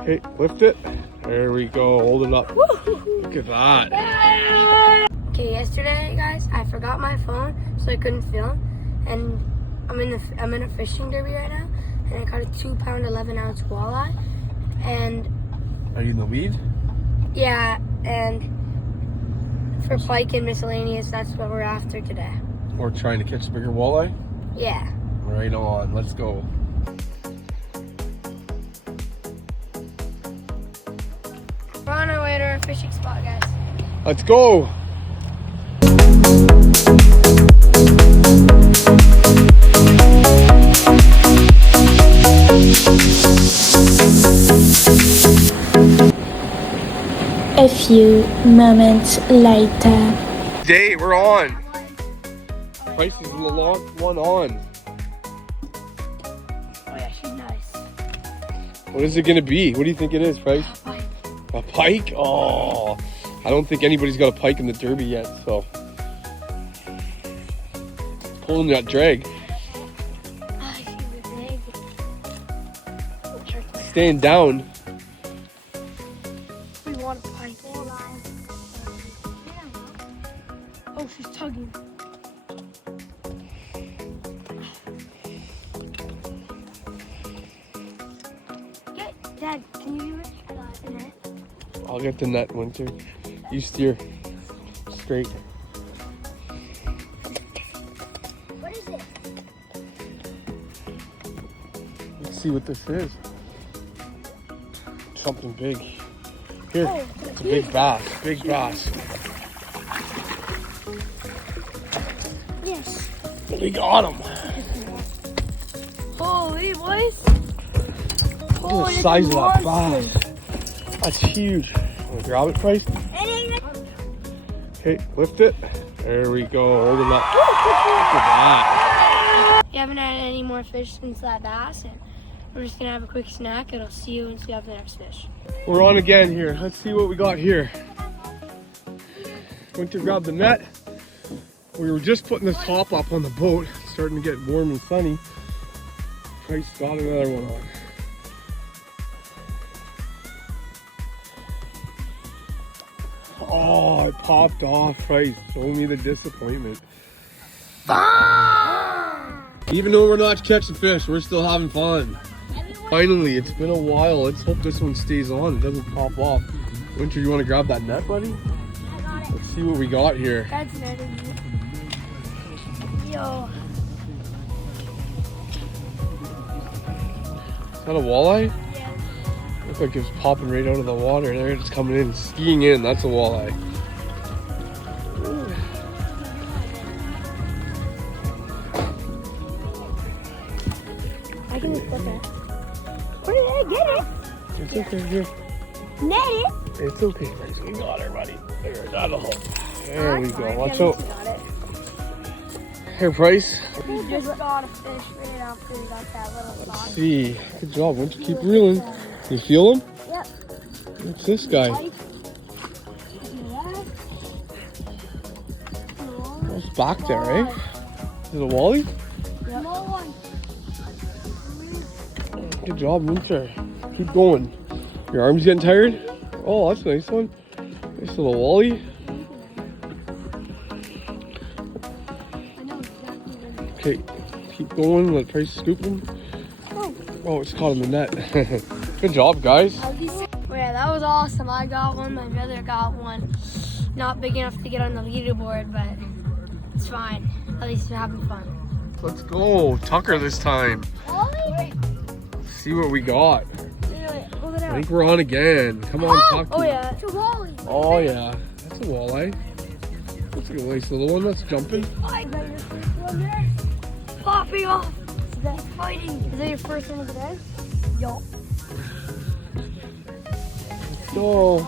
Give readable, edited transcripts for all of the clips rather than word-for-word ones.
Okay, lift it. There we go. Hold it up. Look at that. Okay, yesterday, guys, I forgot my phone, so I couldn't film. And I'm in a fishing derby right now, and I caught a 2-pound, 11-ounce walleye. And Are you in the lead? yeah, and for pike and miscellaneous, that's what we're after today. Or trying to catch a bigger walleye? Yeah. Right on. Let's go. We're on our way to our fishing spot, guys. Let's go. A few moments later. Day, we're on. Price is the long one on. Oh yeah, she's nice. What is it gonna be? What do you think it is, Price? Pike. A pike? Oh, I don't think anybody's got a pike in the derby yet, so. Pulling that drag. Ah, she's big. Staying down. We want a pike. Oh, she's tugging. Dad, can you do it? The net? I'll get the net, Winter. You steer straight. What is it? Let's see what this is. Something big. Here, Oh, it's a big bass. Big bass. Yes. We got him. Holy boys. Look at the size of that bass. That's huge. Want to grab it, Price? Okay, lift it. There we go. Hold it up. Look at that. We haven't had any more fish since that bass, and we're just gonna have a quick snack, and I'll see you once we have the next fish. We're on again here. Let's see what we got here. Went to grab the net. We were just putting the top up on the boat. It's starting to get warm and sunny. Price got another one on. Oh, it popped off, Price. Show me the disappointment. Even though we're not catching fish, we're still having fun. Finally, it's been a while. Let's hope this one stays on. It doesn't pop off. Winter, you want to grab that net, buddy? I got it. Let's see what we got here. Dad's netting me. Yo. Is that a walleye? Yeah. Looks like it's popping right out of the water. There it's coming in, skiing in. That's a walleye. I can look at it. Where did I get it? It's okay, here. Net it. It's okay, Price. We got her, buddy. There, that'll hold. There we go. Fine. Watch Yeah, out. we got it. Here, Price. We just got a fish right after we got that little Let's spot. see. Good job. Winter, keep reeling. You feel him? Yep. What's this guy? Pike. What's back there, eh? Is it a wally? Small one. Good job, Winter. Keep going. Your arm's getting tired? Oh, that's a nice one. Nice little wally. I know exactly where. Okay, keep going. Let Price scoop him. Oh. Oh, it's caught in the net. Good job, guys. Well, yeah, that was awesome. I got one. My brother got one. Not big enough to get on the leaderboard, but it's fine. At least we're having fun. Let's go. Tucker this time. Wally? Let's see what we got. Hold it I out. think we're on again. Come on, Tucker. Oh yeah, it's a Wally. Oh, yeah. That's a walleye. That's a nice little one. That's jumping. I got your first one there. Popping off. Is that fighting? Is that your first one of the day? Yo. Go.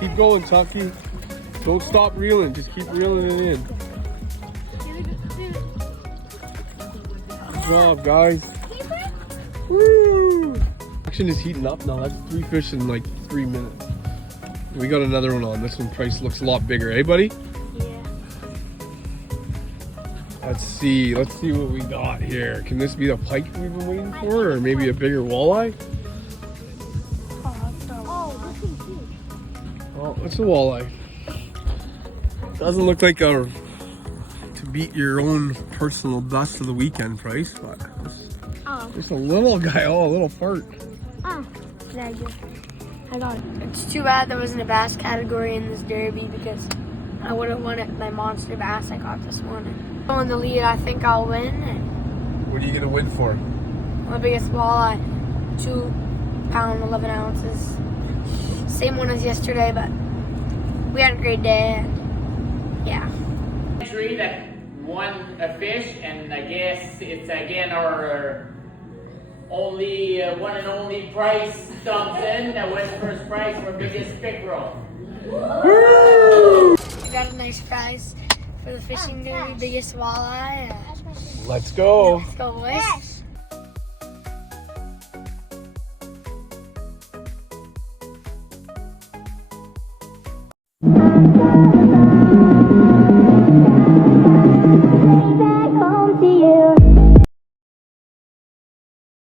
Keep going, Tucky. Don't stop reeling. Just keep reeling it in. Good job, guys. Woo! Action is heating up now. That's 3 fish in like 3 minutes. We got another one on. This one Price looks a lot bigger, eh, buddy? Yeah. Let's see what we got here. Can this be the pike we've been waiting for, or maybe a bigger walleye? Oh, it's a walleye. Doesn't look like a to beat your own personal best of the weekend price, but just a little guy. Oh, a little fart. Thank you. I got it. It's too bad there wasn't a bass category in this derby because I would have won it my monster bass I caught this morning. On the lead, I think I'll win. And What are you gonna win for? my biggest walleye, 2 pound 11 ounces. Same one as yesterday, but we had a great day. And yeah. Entry that won a fish, and I guess it's again our only one and only prize comes in. That was first prize for biggest pickerel. Got a nice prize for the fishing derby, biggest walleye. Let's go. Let's go, boys.